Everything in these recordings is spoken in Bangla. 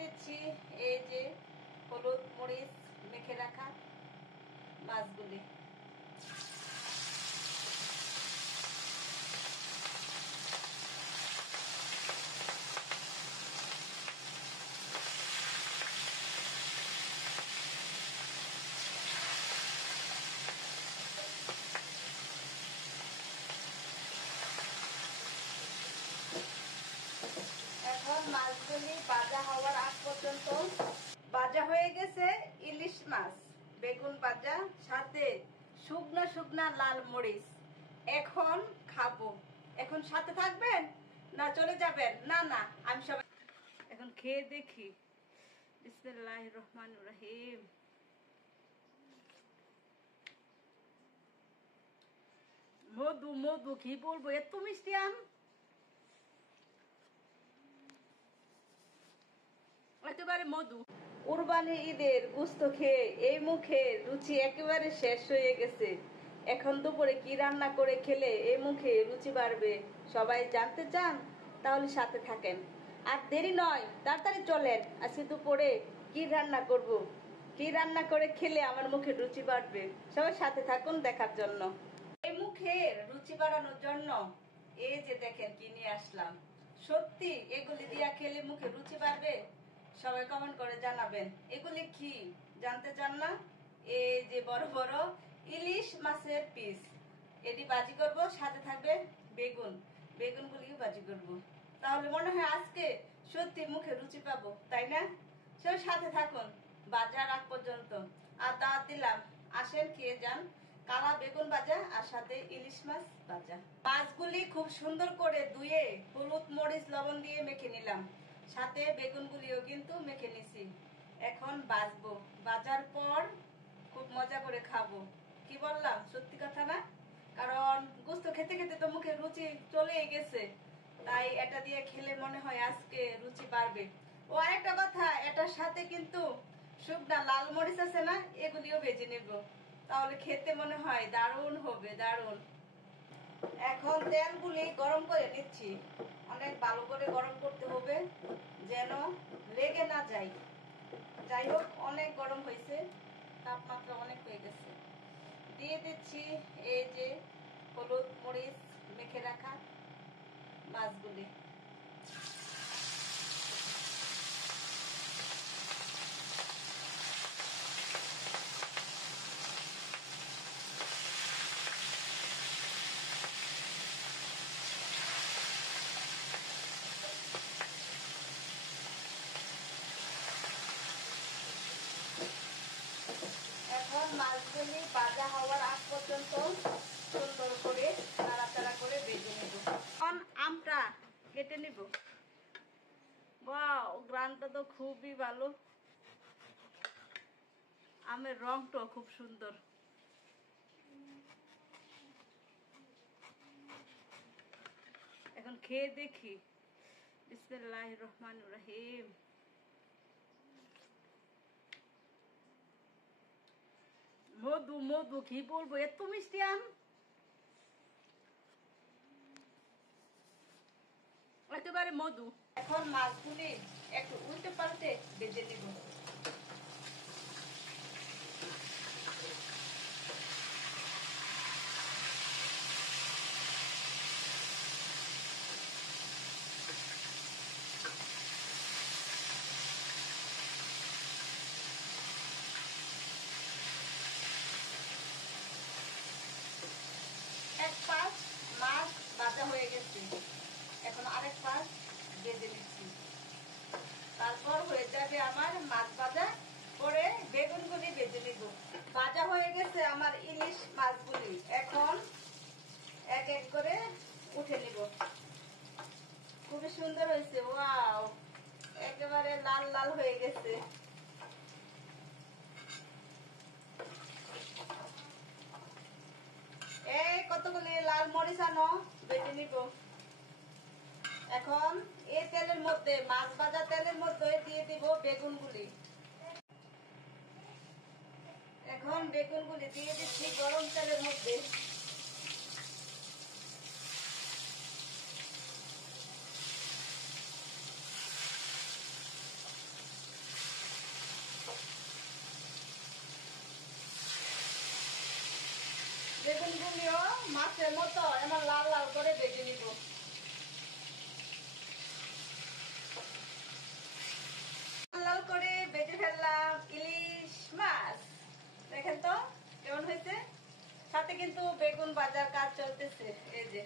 দিচ্ছি এই যে হলুদ মরিচ মেখে রাখা মাছগুলি। এখন মাছগুলি ভাজা হওয়ার আগ পর্যন্ত ভাজা হয়ে গেছে। ইলিশ মাছ বেগুন ভাজা সাথে শুকনা শুকনা লাল মরিচ। এখন খাবো। এখন সাথে থাকবেন না চলে যাবেন? না না, আমি সবাই এখন খেয়ে দেখি। বিসমিল্লাহির রহমানির রহিম। মধু মধু কি বলবো, এত মিষ্টি আম। একেবারে মধু। কুরবানি ঈদের গোশত খেয়ে এই মুখে রুচি একেবারে শেষ হয়ে গেছে। এখন দুপুরে কি রান্না করে খেলে এই মুখে রুচি বাড়বে সবাই জানতে চান? তাহলে সাথে থাকেন। আর দেরি নয়, তাড়াতাড়ি চলেন। আজকে দুপুরে কি রান্না করব, কি রান্না করে খেলে আমার মুখে রুচি বাড়বে, সবাই সাথে থাকুন দেখার জন্য। এই মুখের রুচি বাড়ানোর জন্য এই যে দেখেন কি নিয়ে আসলাম। সত্যি এগুলি দিয়া খেলে মুখে রুচি বাড়বে? সবাই কমেন্ট করে জানাবেন। এগুলি কি জানতে চান না? এই যে বড় বড় ইলিশ মাছের পিস, এটি ভাজি করব। সাথে থাকবে বেগুন, বেগুনগুলিও ভাজি করব। তাহলে মনে হয় আজকে সত্যি মুখে রুচি পাবো, তাই না? সবাই সাথে থাকুন বাজার আগ পর্যন্ত। আর দাওয়াত দিলাম, আসেন খেয়ে যান। কালা বেগুন ভাজা আর সাথে ইলিশ মাছ ভাজা। মাছগুলি খুব সুন্দর করে ধুয়ে হলুদ মরিচ লবণ দিয়ে মেখে নিলাম। সাথে বেগুনগুলিও কিন্তু মেখে নিছি। এখন ভাজবো। ভাজার পর খুব মজা করে খাবো। কি বললাম, সত্যি কথা না? কারণ গোশত খেতে খেতে তো মুখে রুচি চলেই গেছে, তাই এটা দিয়ে খেলে মনে হয় আজকে রুচি বাড়বে। ও আরেকটা কথা, এটার সাথে কিন্তু শুকনা লাল মরিচ আছে না, এগুলিও ভেজে নেব। তাহলে খেতে মনে হয় দারুণ হবে, দারুণ। এখন তেলগুলি গরম করে নিচ্ছি। অনেক ভালো করে গরম করতে হবে যেন লেগে না যায়। যাই হোক, অনেক গরম হয়েছে, তাপমাত্রা অনেক হয়ে গেছে। দিয়ে দিচ্ছি এই যে হলুদ মরিচ মেখে রাখা মাছগুলি। এখন মাছগুলি ভাজা হওয়ার আগ পর্যন্ত সুন্দর করে নাড়াচাড়া করে ভেজে নেব। এখন আমটা কেটে নেব। ওয়াও, গ্রানটা তো খুবই ভালো। আমের রংটাও খুব সুন্দর। এখন খেয়ে দেখি। বিসমিল্লাহির রহমানির রহিম। মধু মধু কি বলবো, এত মিষ্টি আম। একেবারে মধু। এখন মাছগুলি একটু উল্টে পাল্টে ভেজে নিব। এক পাশ মাছ ভাজা হয়ে গেছে, এখন আরেক পাশ ভেজে নিচ্ছি। তারপর হয়ে যাবে আমার মাছ ভাজা। পরে বেগুনগুলি ভেজে নিব। ভাজা হয়ে গেছে আমার ইলিশ মাছগুলি, এখন এক এক করে উঠে নিব। খুবই সুন্দর হয়েছে। ওয়াও, একেবারে লাল লাল হয়ে গেছে। এই কতগুলি লাল মরিচ আনো, বেটে নিব। এখন এই তেলের মধ্যে, মাছ ভাজা তেলের মধ্যে দিয়ে দিব বেগুনগুলি। এখন বেগুনগুলি দিয়ে দিচ্ছি গরম তেলের মধ্যে। মাছের মতো এমন লাল লাল করে ভেজে নিব। লাল করে ভেজে ফেললাম ইলিশ মাছ। দেখেন তো কেমন হয়েছে। সাথে কিন্তু বেগুন ভাজার কাজ চলতেছে। এই যে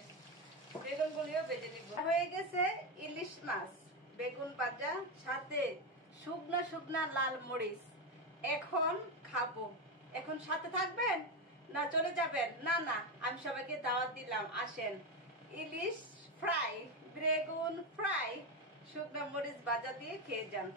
বেগুন গুলিও ভেজে নিব। হয়ে গেছে ইলিশ মাছ বেগুন ভাজা, সাথে শুকনা শুকনা লাল মরিচ। এখন খাবো। এখন সাথে থাকবেন না চলে যাবেন? না না, আমি সবাইকে দাওয়াত দিলাম, আসেন। ইলিশ ফ্রাই, বেগুন ফ্রাই, শুকনা মরিচ ভাজা দিয়ে খেয়ে যান।